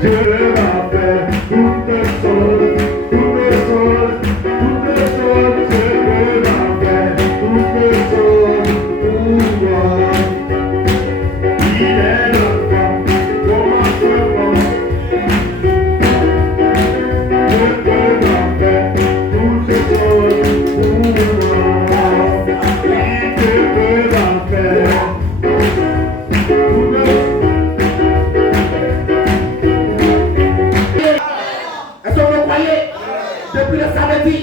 Dieu va faire toutes choses, toutes choses, toutes choses. Dieu va faire toutes choses pour moi. Il est le temps, commencement. Dieu va faire toutes choses pour moi. Dieu va faire toutes choses. Est-ce que vous le croyez? Depuis le samedi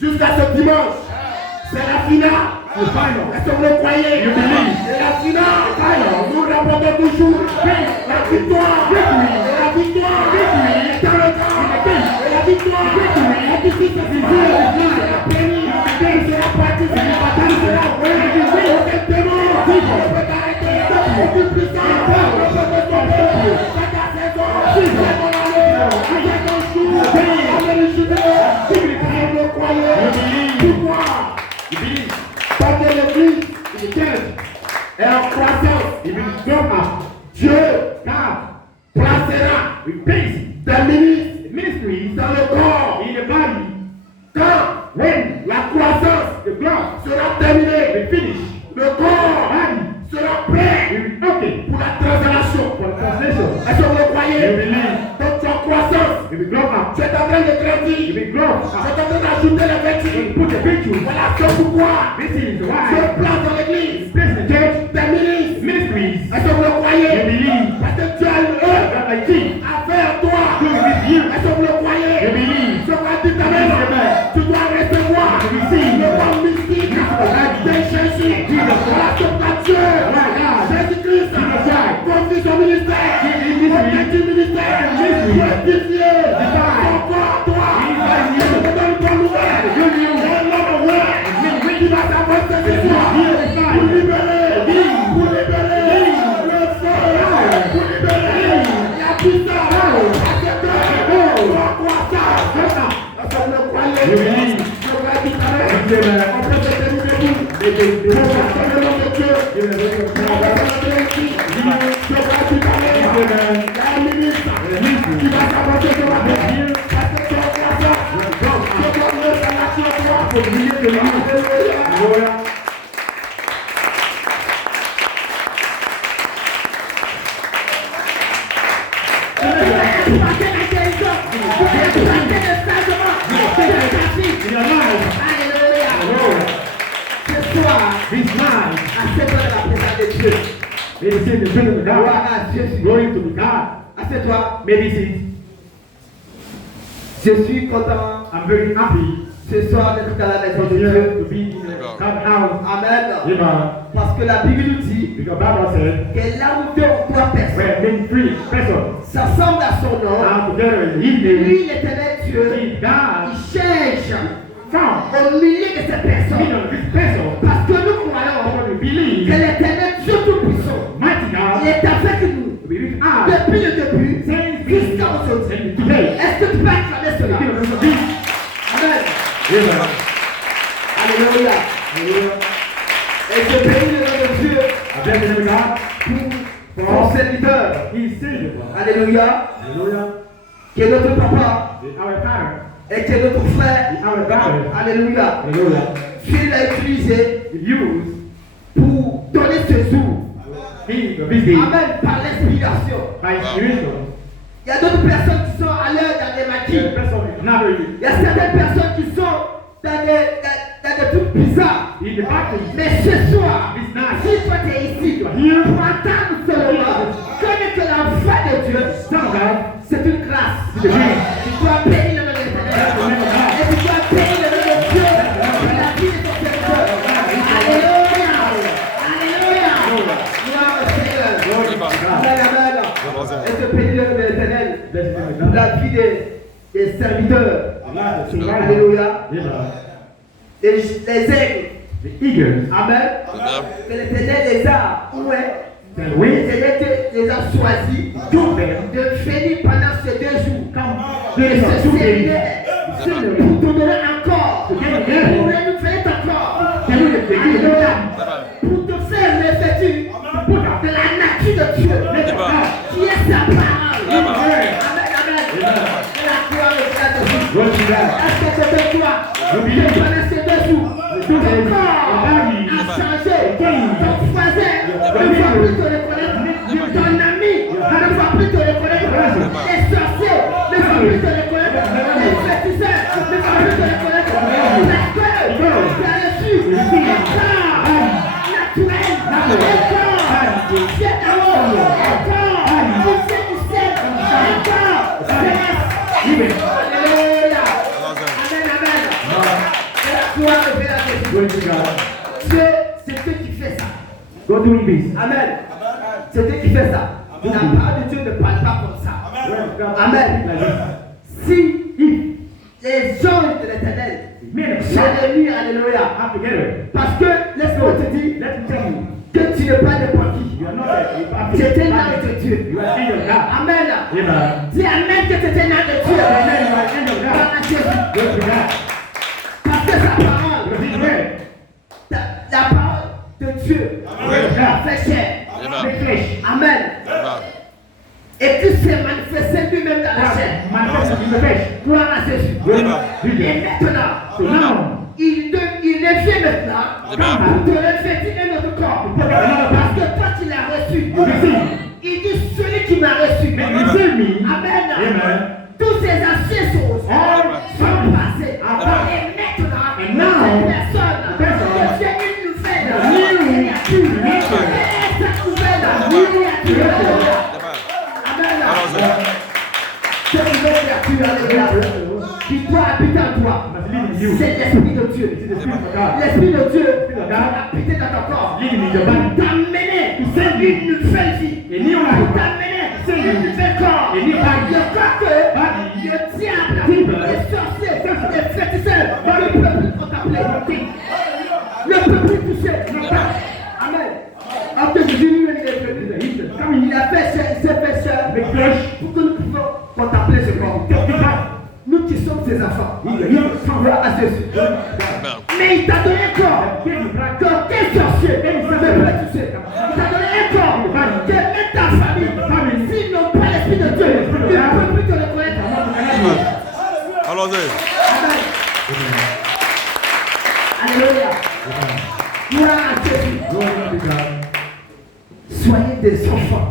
jusqu'à ce dimanche, c'est la finale. Est-ce que vous le croyez? Et la finale, nous remportons toujours la victoire. Et la victoire est dans le camp. Et la victoire est ici, c'est ici. C'est la bénie. C'est la partie, c'est la bataille, c'est la vraie. Aucun démon ne peut arrêter. Aucune puissance ne peut te stopper. Chaque saison, c'est mon amour. Chaque jour, on est le jubilé. Si vous le croyez, pourquoi? Parce que l'église est en croissance. Dieu placera des ministres dans le corps. Quand la croissance sera terminée, le corps sera prêt pour la translation. Est-ce que vous le croyez? Donc tu es en croissance. Tu es en train de grandir. Tu es en train d'ajouter les vertus. Voilà ce pourquoi Dieu place dans l'église des ministres. Est-ce que vous le croyez? Parce que tu as une œuvre à faire toi. Est-ce que vous le croyez? Je crois que tu dois recevoir le roi mystique de Jésus. Voilà ce qu'a Dieu. Jésus-Christ confie son ministère. Confie du ministère. Rectifié. Encore toi. Je te donne ton nouvelle. Et l'homme ouais. Qui va savoir ce que c'est pour libérer. Pour libérer. Le feu. Pour libérer. La puissance. Glory to God. Assieds-toi. Médite. Je suis content. I'm very happy. Ce soir d'être dans la maison de Dieu. To be in God's house. Amen. Parce que la Bible nous dit que là où deux ou trois personnes s'assemblent à son nom, lui l'Éternel Dieu, il cherche au milieu de ces personnes. Parce que nous croyons que l'Éternel Dieu Tout-Puissant, il est avec nous depuis le début jusqu'à aujourd'hui. Est-ce que tu peux acclamer cela? Amen. Alléluia. Et je bénis le nom de Dieu pour son serviteur. Alléluia. Qui est notre papa. Et qui est notre frère. Alléluia. Dieu l'a utilisé pour donner ce jour. Amen. Par l'inspiration. Il y a d'autres personnes qui sont à l'heure dans des maquis. Il y a certaines personnes qui sont dans des trucs bizarres. Mais ce soir, si toi tu es ici, pour attendre seulement, connais que la foi de Dieu, c'est une grâce. Tu dois bénir le nom de l'Éternel. Et tu dois bénir le nom de Dieu pour la vie de ton serviteur. Alléluia. Alléluia. Gloire au Seigneur. Amen, amen. Et je bénis le nom de l'Éternel pour la vie des serviteurs. Alléluia. Les aigles. Amen. Que l'Éternel les a. Oui, les a choisis de venir pendant ces 2 jours. De se séminaire. Pour te donner encore. Pour renouveler ton corps. Pour te faire revêtir de la nature de Dieu. plus te reconnaître les féticheurs, ne va plus te reconnaître parce que tu as reçu un corps naturel, un corps qui vient d'en haut, un corps qui vient du ciel, un corps céleste. Alléluia. Amen, amen. Et la gloire est la Dieu, c'est Dieu qui fait ça. Amen. C'est Dieu qui fait ça. La parole de Dieu ne parle pas comme ça. Amen. Si les anges de l'éternel s'ennuient, alléluia. Parce que, laisse-moi te dire, que tu n'es pas n'importe qui. Tu es un âme de Dieu. Amen. Dis amen que tu es un âme de Dieu. Parce que sa parole, la parole de Dieu, fait chair. Amen. Et qui s'est manifesté lui-même dans la chair. Gloire à Jésus. Et maintenant, il vient maintenant pour te revêtir un autre corps. Parce que toi tu l'as reçu. Il dit celui qui m'a reçu. Amen. Toutes ces anciennes choses sont passées. Et maintenant, cette personne devient une nouvelle créature. Cette nouvelle créature. Cette nouvelle créature qui doit habiter en toi, c'est l'Esprit de Dieu. L'Esprit de Dieu va habiter dans ton corps. Il t'amène une nouvelle vie. Il t'amène une nouvelle corps. Le corps que le diable, les sorciers, les féticheurs ne peuvent plus contempler. Ne peut plus toucher. Amen. Après Jésus lui-même il a fait ses pécheurs pour que nous puissions contempler ce corps. Nous qui sommes ses enfants, gloire à Jésus. Mais il t'a donné un corps qu'aucun sorcier ne peut toucher. Il t'a donné un corps que même ta famille, s'ils n'ont pas l'Esprit de Dieu, ils ne peuvent plus te reconnaître. Allons-y. Alléluia. Gloire à Jésus. Soyez des enfants.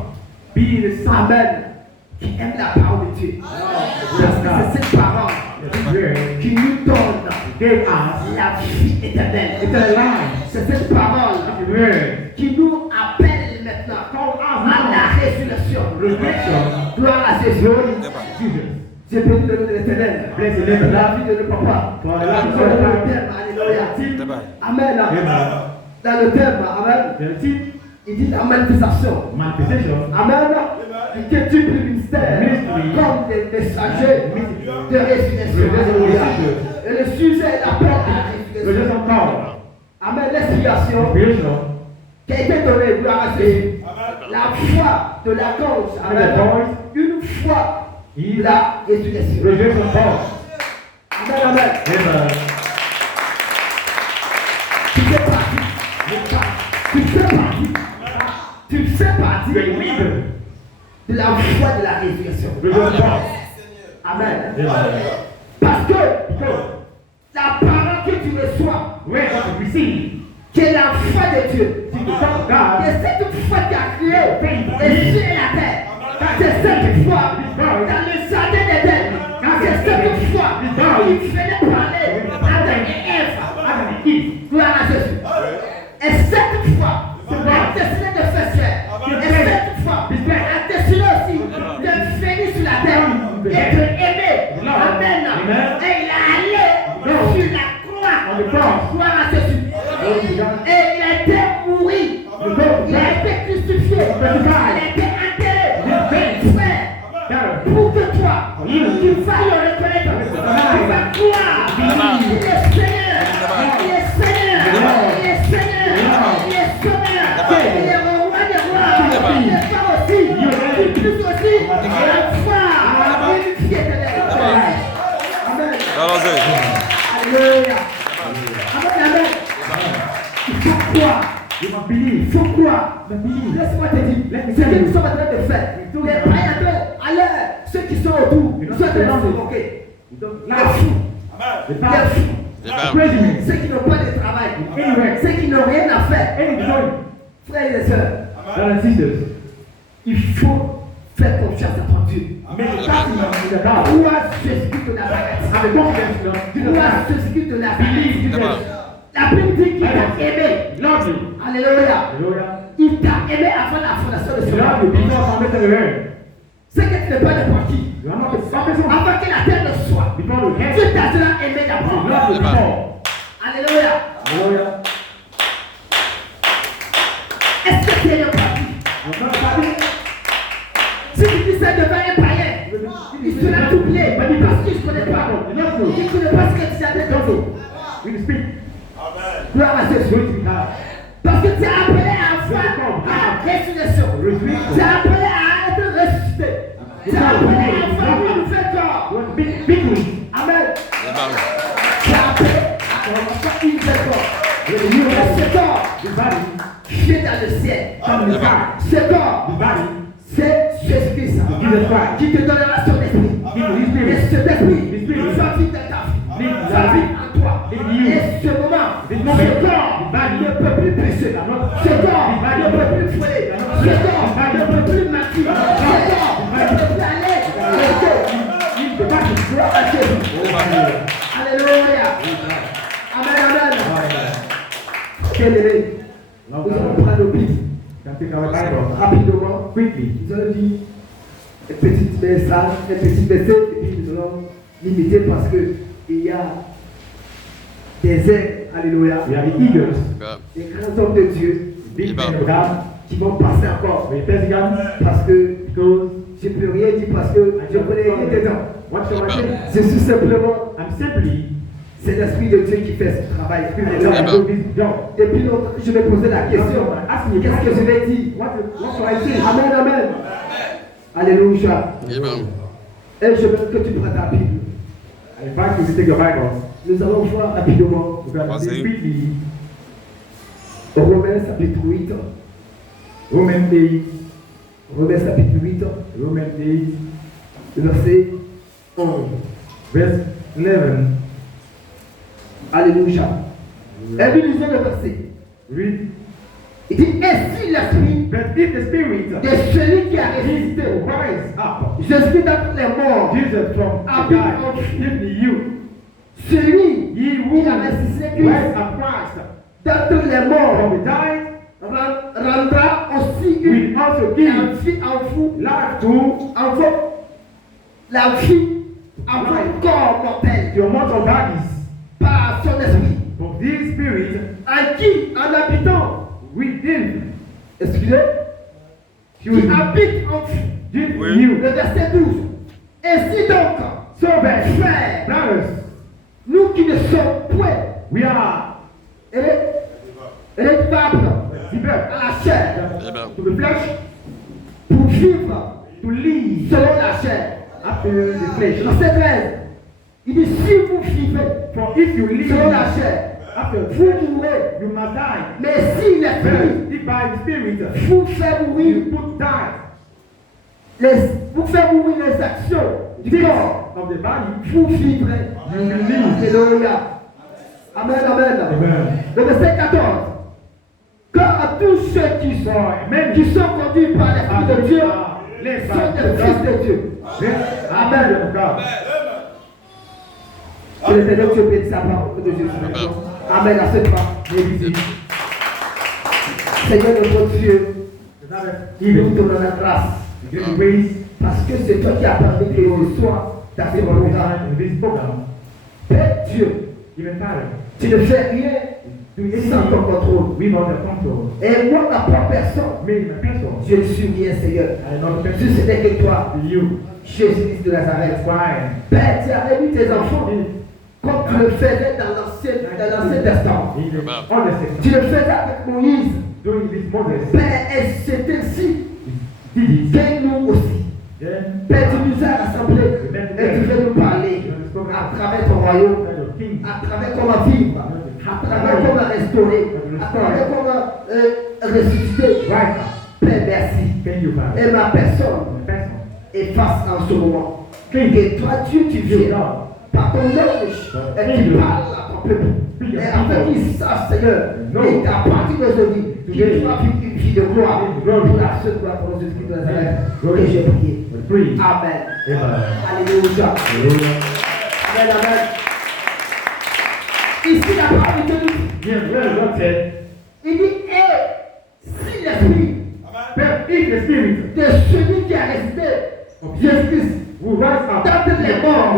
Amen. Qui aiment la parole de Dieu. Parce que c'est cette parole qui nous donne la vie éternelle. C'est cette parole qui nous appelle maintenant à la résurrection. Gloire à Jésus. J'ai béni le nom de l'éternel. La vie de nos papas. Dans le terme, alléluia. Amen. Dans le terme, amen. Il dit la manifestation. Amen. Que tu le ministère comme des messagers de résurrection. Et le sujet est la porte de la résurrection. Amen. L'expiation qui a été donnée, gloire à Jésus. La foi de la cause. Amen. Une foi de la résurrection. Amen. Amen. Tu fais partie. Tu fais partie de la foi de la résurrection. Amen. Parce que la parole que tu reçois, qui est la foi de Dieu, et cette foi qui a créé les cieux et la terre, c'est cette foi dans le jardin d'Éden, c'est cette foi qui faisait parler Adam et Ève. Gloire à Jésus. Et cette foi a décidé de faire chair. Et cette foi a décidé aussi de venir sur la terre et de aimer. Amen. Et il a allé sur la croix. Gloire à Jésus. Et il a été mouru. Il a été crucifié. Il a été enterré. Frère, pour que toi, tu vas le reconnaître. Tu vas croire. Il est Seigneur. Il est Seigneur. Il est Seigneur. Il est Seigneur. Il est roi des rois. Il est fort aussi. Il est plus aussi. La foi. Une vie éternelle. Amen. Alléluia. Amen. Amen. Il faut croire. Il faut croire. Laisse-moi te dire. Ce que nous sommes en train de faire. Les païens, alors, ceux qui sont autour, nous sommes en train de se moquer. La fou. Les fous. Ceux qui n'ont pas de travail, ceux qui n'ont rien à faire, frères et sœurs, il faut Fais confiance à ton Dieu. Crois Jésus-Christ de Nazareth. Crois Jésus-Christ de Nazareth. La Bible dit qu'il t'a aimé. Alléluia. Il t'a aimé avant la fondation de ce monde. C'est que tu n'es pas n'importe qui. Avant que la terre ne soit. Dieu t'a déjà aimé d'abord. Alléluia. Est-ce que tu es n'importe qui? Si tu dis ça devant un païen, il sera troublé parce qu'il ne connaît pas. Il ne connaît pas ce que tu as dit. Gloire à Jésus. Parce que tu es appelé à voir la résurrection. Tu es appelé à être ressuscité. Tu es appelé à voir un nouvel corps. Amen. Tu es appelé à avoir un nouvel corps. Et ce corps qui est dans le ciel. Ce corps, c'est Jésus-Christ qui te donnera son esprit. Et cet esprit va vivre dans ta vie. Va vivre en toi. Et ce moment, ce corps ne peut plus pécher. Ce corps ne peut plus fouler. Ce corps ne peut plus mentir. Ce corps ne peut plus aller. Il peut pas se voir à Jésus. Alléluia. Amen. Bien-aimé, nous allons prendre nos pistes. Rapidement, nous allons dire un petit message, un petit verset, et puis nous allons limiter parce qu'il y a des ailes, alléluia, des grands hommes de Dieu qui vont passer encore. Parce que je ne peux rien dire parce que je ne connais rien dedans. Je suis simplement, c'est l'Esprit de Dieu qui fait ce travail. Depuis longtemps, je me posais la question, qu'est-ce que je vais dire? Amen. Alléluia. Et je veux que tu prennes ta Bible. Nous allons voir rapidement Romains chapitre 8. Romains chapitre 8. Verset 11. Verse 11. Alléluia. Et puis lisons le verset. Read. Il dit, ainsi l'esprit But if the spirit de celui qui a résisté rise up, Jésus d'entre les morts, Jesus from the dead, give you. celui Ye qui who a ressuscité rise Christ up Christ d'entre les morts from the dead, rendra aussi will une also give en vous life to la vie en votre corps mortel your mortal bodies. par son esprit For this spirit en qui en habitant within excusez qui habite en vous. give Oui. you. Le verset 12. Ainsi donc, So that, frères, brothers, nous qui ne sommes point we are réduisables given à la chair to the flesh pour vivre to live selon la chair. after the flesh. Verset 13. Il dit si vous vivez For if you live selon la chair, after vous mourrez. you must die. Mais si l'esprit But if by the spirit vous fait mourir, you put die, vous fait mourir les actions du deeds corps, of the body, vous vivrez. you will live. Alléluia. Amen. Amen. Le verset 14. Car à tous ceux qui sont conduits par l'Esprit de Dieu sont des fils de Dieu. Amen. Que l'Éternel Dieu bénisse sa parole de Jésus. Amen. À cette fois, Seigneur notre Dieu, nous te donnons la grâce. Give you grace Parce que c'est toi qui as permis que nous soyons dans ce programme. in this program. Père Dieu, Even Father, tu ne fais rien sans ton contrôle. without the control. Et moi, ma propre personne, Me, my person, je ne suis rien, Seigneur. I am not Si ce n'est que toi, to you. Jésus-Christ de Nazareth. That's why Père, tu as réuni tes enfants comme tu le faisais dans l'Ancien Testament. in the Old Tu Testament, le faisais avec Moïse. doing this Moses Père, et c'est ainsi did it. que nous aussi. Then Père, tu nous as rassemblés et tu veux nous parler à travers ton royaume, the king, à travers comment vivre, à travers comment restaurer, à travers comment ressusciter. right, Père, merci. thank you, Father. Et ma personne The person, efface en ce moment. Que toi, Dieu, tu viens par ton œuvre et tu parles à ton peuple. Et afin qu'ils savent, Seigneur, et qu'à partir d'aujourd'hui, qu'ils soient une vie de gloire pour la seule gloire pour Jésus-Christ de Nazareth. Que j'ai prié. Amen. Alléluia. Amen, amen. Ici, la parole de Dieu. Il dit, et si l'esprit de celui qui a résisté, Jésus-Christ, dans les morts,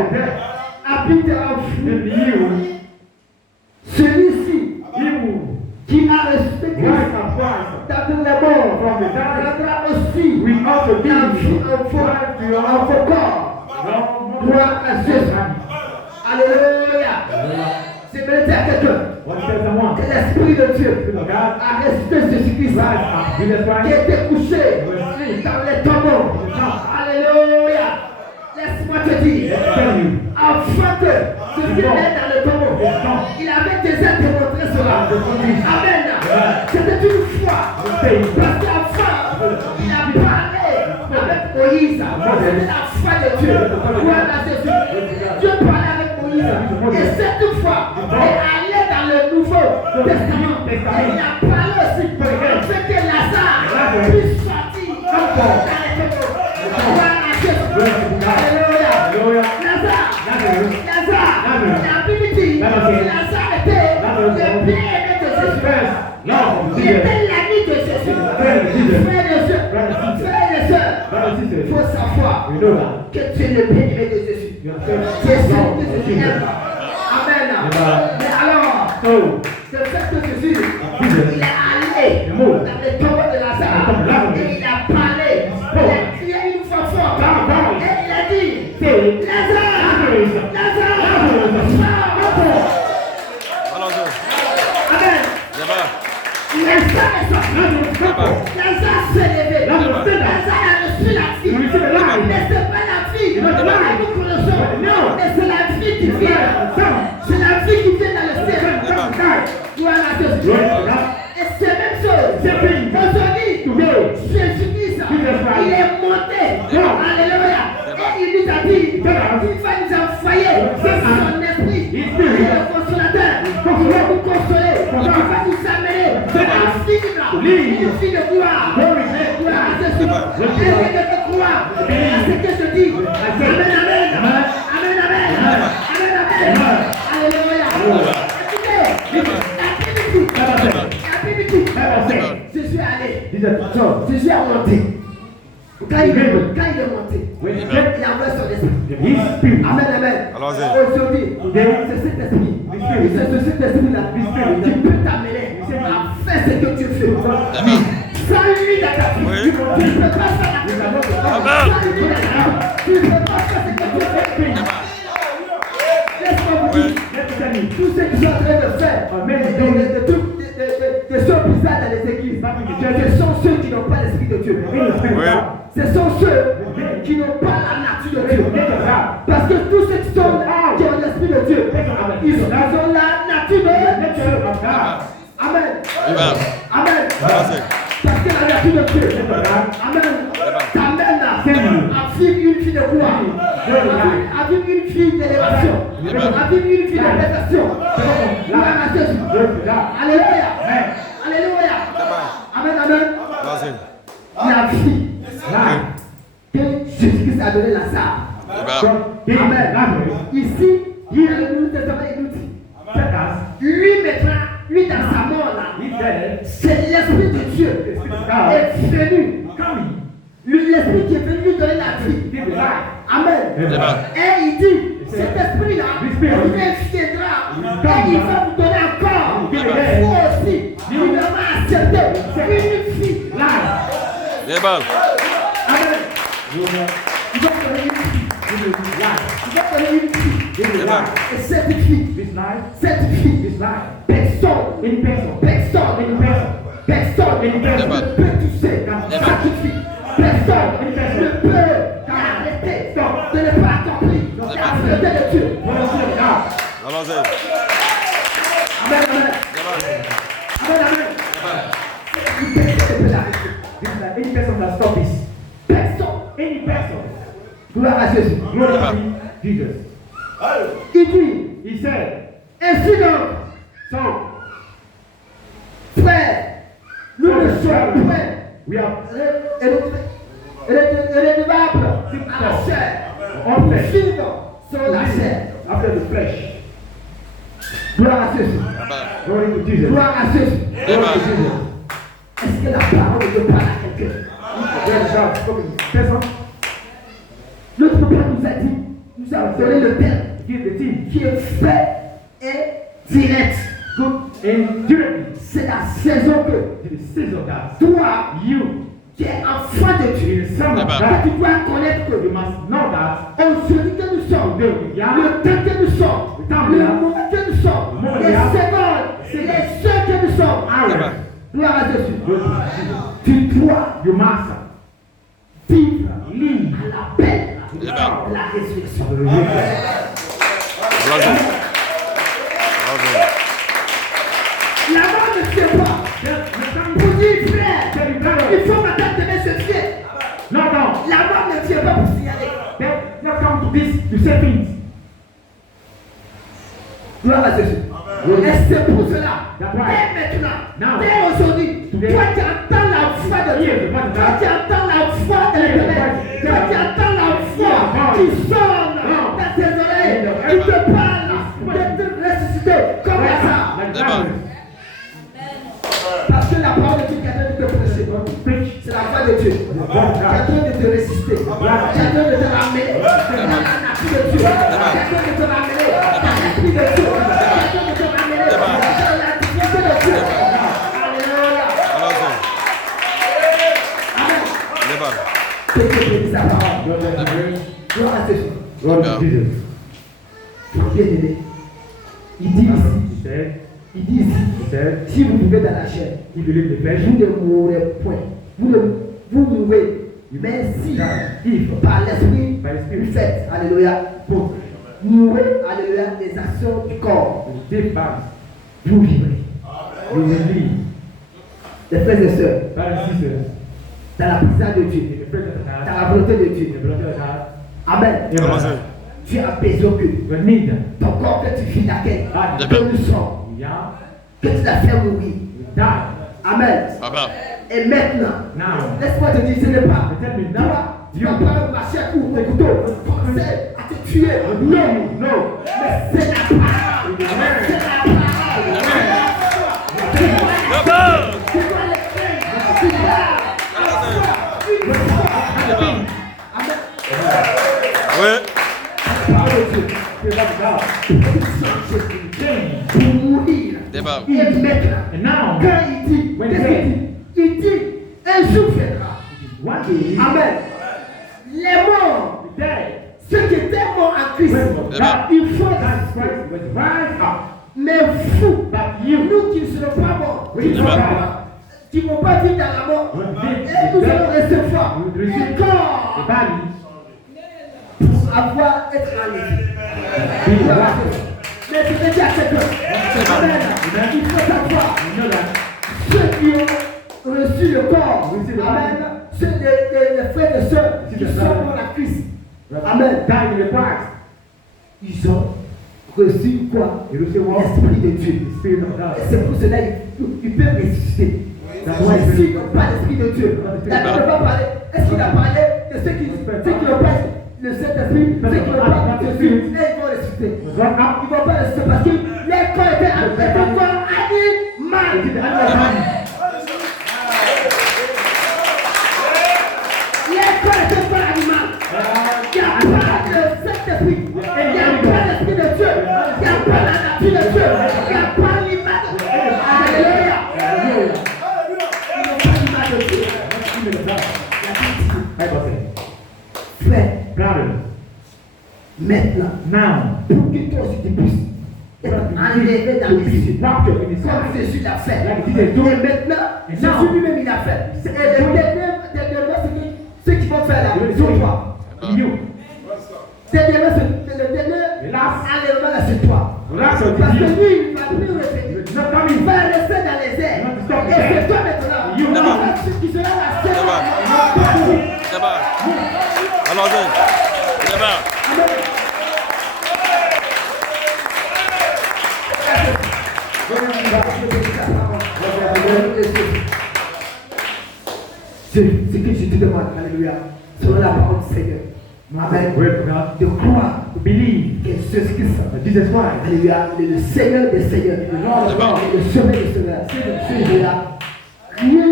habite en vous. Celui-ci, qui a résisté dans les morts, rendra aussi en vos corps. Gloire à Jésus. Alléluia. C'est bien dire à quelqu'un que l'Esprit de Dieu a résisté Jésus-Christ qui était couché dans les tombeaux. Alléluia. Laisse-moi te dire, afin que ce qui est dans le tombeau, il avait déjà démontré cela. Amen. C'était une foi. Parce qu'enfin, il a parlé avec Moïse. C'était la foi de Dieu. Gloire à Jésus. Dieu parlait avec Moïse. Et cette foi est allée dans le Nouveau Testament. Et il a parlé aussi afin que Lazare puisse sortir dans les tombeaux. Gloire à Jésus. Alléluia. Lazare, la Bible dit, Lazare était le bien-aimé de Jésus. Il était l'ami de Jésus. Frères et sœurs, il faut savoir que tu es le bien-aimé de Jésus. Tu es celui que Jésus aime. Amen. Mais alors, c'est fait que Jésus, il est allé dans les tombeaux de Lazare et il a parlé. Il a crié une fois fort et il a dit, Lazare, Amen. Lazare s'est levé. Lazare a reçu la vie. Mais c'est pas la vie. Nous connaissons. Mais c'est la vie qui vient. C'est la vie qui vient dans le ciel. Gloire à Jésus. Et c'est la même chose. Aujourd'hui, Jésus-Christ, il est monté. Alléluia. Et il nous a dit qu'il va nous envoyer son esprit. Il est le consolateur. Il va nous consoler. Il va nous amener à vivre une vie de gloire. Gloire à Jésus. Et de gloire. C'est ce que je dis. Amen, amen. Amen, amen. Amen, amen. Alléluia. Écoutez, la Bible dit, Jésus est allé. Jésus a monté. Quand il est monté, il a envoyé son esprit. Amen, amen. Aujourd'hui, c'est cet esprit. C'est cet esprit-là qui peut t'amener à faire ce que tu fais. Sans lui dans ta vie, tu ne peux pas faire la vie. Sans lui dans ta vie, tu ne peux pas faire ce que tu fais. Laisse-moi vous dire, tout ce que tu es en train de faire, de ceux bizarres dans les églises, ce sont ceux qui n'ont pas l'esprit de Dieu. Ce sont ceux qui n'ont pas la nature de Dieu. Parce que tous ceux qui ont l'esprit de Dieu, ils ont la nature de Dieu. Amen. Amen. Parce que la nature de Dieu, amen, t'amène à vivre une vie de gloire, à vivre une vie d'élévation, à vivre une vie de perfection. Gloire à Jésus. Alléluia. Alléluia. Amen, amen. La vie que Jésus-Christ a donné Lazare. Amen. Ici, il y a le Nouveau Testament, il nous dit, lui maintenant, lui dans sa mort là, c'est l'Esprit de Dieu est venu. L'Esprit qui est venu lui donner la vie. Amen. Et il dit, cet esprit-là, il viendra et il va vous donner encore. Vous aussi, il va accepter une vie. Amen. Il va donner une vie. Il va donner une vie. Et cette vie, personne ne peut toucher cette vie. Personne ne peut arrêter de ne pas accomplir la volonté de Dieu. Amen, amen. Amen, amen. Any person that stop this. Any person. Gloire à Jésus. Gloire à Jesus. Il dit, he said, Ainsi donc, So, frère, nous ne sommes point we are redevables à la chair. all flesh. Vivre selon la chair. After the flesh. Gloire à Jésus. Glory to Jesus. Gloire à Jésus. Glory to Jesus. Est-ce que la parole de Dieu parle à quelqu'un? When God spoken to person, Notre Père nous a dit, nous a donné le terme give the team qui est fait et direct. good and directly. C'est la saison que To the season that toi, you, qui es enfant de Dieu, in the son of que God, tu dois connaître que you must know that aujourd'hui que nous sommes, le temps que nous sommes, le moment que nous sommes, les secondes, les heures que nous sommes, gloire à Jésus. Tu dois you must vivre live à l'appel de la résurrection. La mort ne tient pas. Pour dire frère, il faut maintenant tenir ce pied. No, no. La mort ne tient pas pour signaler. They not come to this to say things. Gloire à Jésus. Et c'est pour cela, dès maintenant, dès aujourd'hui, toi qui entends la voix de Dieu, toi qui entends la voix de l'Éternel, toi qui entends la voix qui sonne dans tes oreilles, qui te parle d'être ressuscité comme ça. Parce que la parole de Dieu qui a donné de te prêcher, c'est la voix de Dieu qui a donné de te résister, qui a donné de te ramener dans l'esprit de Dieu, qui a donné de te ramener dans l'esprit de Dieu, qui a donné de te ramener dans la divinité de Dieu. Alléluia. Amen. Que Dieu bénisse sa parole. Gloire à Jésus. Glory to Jesus. Bien-aimé, il dit ici, He said, si vous vivez dans la chair, if you live in the flesh, vous ne mourrez point. Vous mourrez. Mais si, par l'esprit, vous faites, alléluia, pour mourir, alléluia, des actions du corps, dead bodies, vous vivrez. you will live. Les frères et sœurs, Brothers and sisters, dans la présence de Dieu, in the presence of dans God, la volonté de in Dieu. the blood of God, Amen. Amen. Tu as besoin que You need them. ton corps que tu vis laquelle, Amen. que nous sommes, Yeah, que tu l'as fait mourir. you die. Amen. Et maintenant, Now, laisse-moi te dire, ce n'est pas tell me toi, now. tu vas prendre un machette ou un couteau, commencer à te tuer. Non, No. mais c'est la parole. C'est la parole. Tu dois le faire. Tu dois. Amen. La parole de Dieu. Spirit of God. Pour mourir. Et maintenant, And now, quand il dit, qu'est-ce qu'il dit? Il dit, un jour viendra. one day, Amen. Les morts, the dead, ceux qui étaient morts en Christ, that il faut Jesus Christ was rise up. mais vous, But you, nous qui ne serons pas morts, qui ne vont pas vivre dans la mort, et nous allons recevoir les the corps body, pour avoir être enlevés. Mais je te dis à quelqu'un, Amen. Il faut savoir, you know that ceux qui ont reçu le corps, Amen, ceux des frères et sœurs qui sont morts en Christ, Amen, died in the Christ. ils ont reçu quoi? You receive what? L'Esprit de Dieu. The Spirit of Et God. c'est pour cela qu'il peut ressusciter. That's Ouais, why s'il n'a pas l'Esprit de Dieu, il ne peut pas parler. Est-ce qu'il a parlé de ceux qui n'ont pas le Saint-Esprit, ceux qui n'ont pas le Esprit, et ils vont ressusciter. Ils ne vont pas ressusciter parce que les corps étaient encore animal. Les corps étaient pas animal. Il n'y a pas de Saint-Esprit. Il n'y a pas l'Esprit de Dieu. Il n'y a pas la nature de Dieu. Il n'y a pas l'image. Alléluia. Ils n'ont pas l'image de Dieu. Frère, Brother, maintenant, now, pour que toi aussi tu puisses être enlevé dans les cieux, rapture in the comme sky. Jésus l'a fait. Like Et Jesus do. maintenant, Jésus lui-même il a fait. Et le dernièrement, ceux qui vont faire la c'est toi. You. Dernièrement, le dernier enlèvement là, c'est toi. Last of Parce que you. lui, il va plus revenir. It's not Il coming. va rester dans les airs. Et c'est toi maintenant. You. Qui sera la seule. Ce que je te demande, alléluia, selon la parole du Seigneur. Amen. De croire, To believe que Jésus-Christ, that Jesus Christ alléluia, est le Seigneur des Seigneurs, le Sauveur des Sauveurs. Alléluia. Rien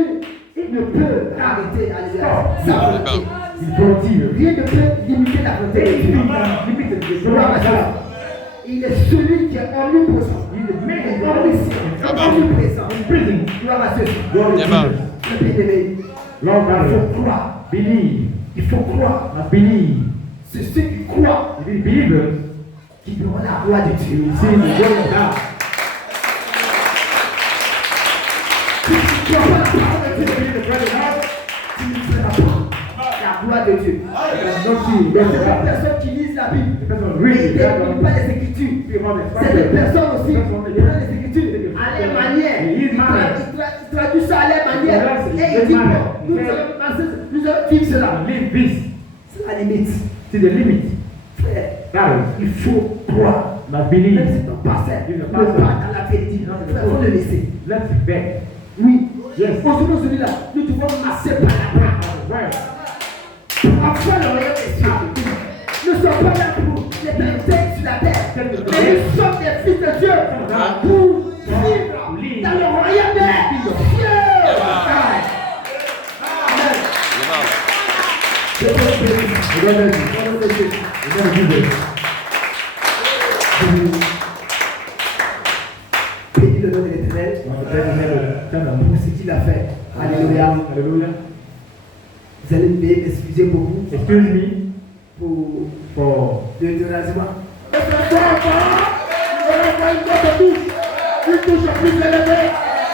ne peut arrêter, alléluia, sa volonté. is brought here. Rien ne peut limiter la volonté de Dieu. Limited to the Gloire à glory of Dieu. God. Il est celui qui est omniprésent. He is the man Il est who omniscient, omniprésent. is prison. Gloire à Dieu. Glory to Amen. Jesus. Le bien-aimé, Lord il God, faut croire. believe. Il faut croire. Must believe. C'est ceux qui croient If you believe, qui verront la gloire de Dieu. see the glory of God. Si tu ne crois pas la parole de If you Dieu, believe the word of God, tu ne verras pas la gloire de Dieu. you can not see Il the y a word of certaines God. personnes qui lisent la Bible. The person Mais reads ils the ne word lisent pas les Écritures. of C'est des God. personnes aussi qui prennent les Écritures à leur manière. His Ils mind. traduisent ça à leur manière. Et ils disent, bon, nous allons vivre cela. Live this. C'est la limite. See the limit. Frère, Guys, il faut croire. must Même believe. si ton pasteur ne parle pas dans la vérité, il faut le laisser. Let's bet. Oui. Yes. Aujourd'hui, là, nous devons masser par la parole. Right. Enfin, le royaume des cieux. Nous ne sommes pas là pour l'éternité sur la terre. Mais nous sommes des fils de Dieu pour vivre dans le royaume des cieux. Amen. Je peux vous bénir. We don't know this. We never do this. Bénis le nom de l'Éternel Want to bless the name of the Son pour ce qu'il a fait. Alléluia. Hallelujah. Vous allez m'excuser beaucoup Excuse me pour for le dérangement. Il touche plus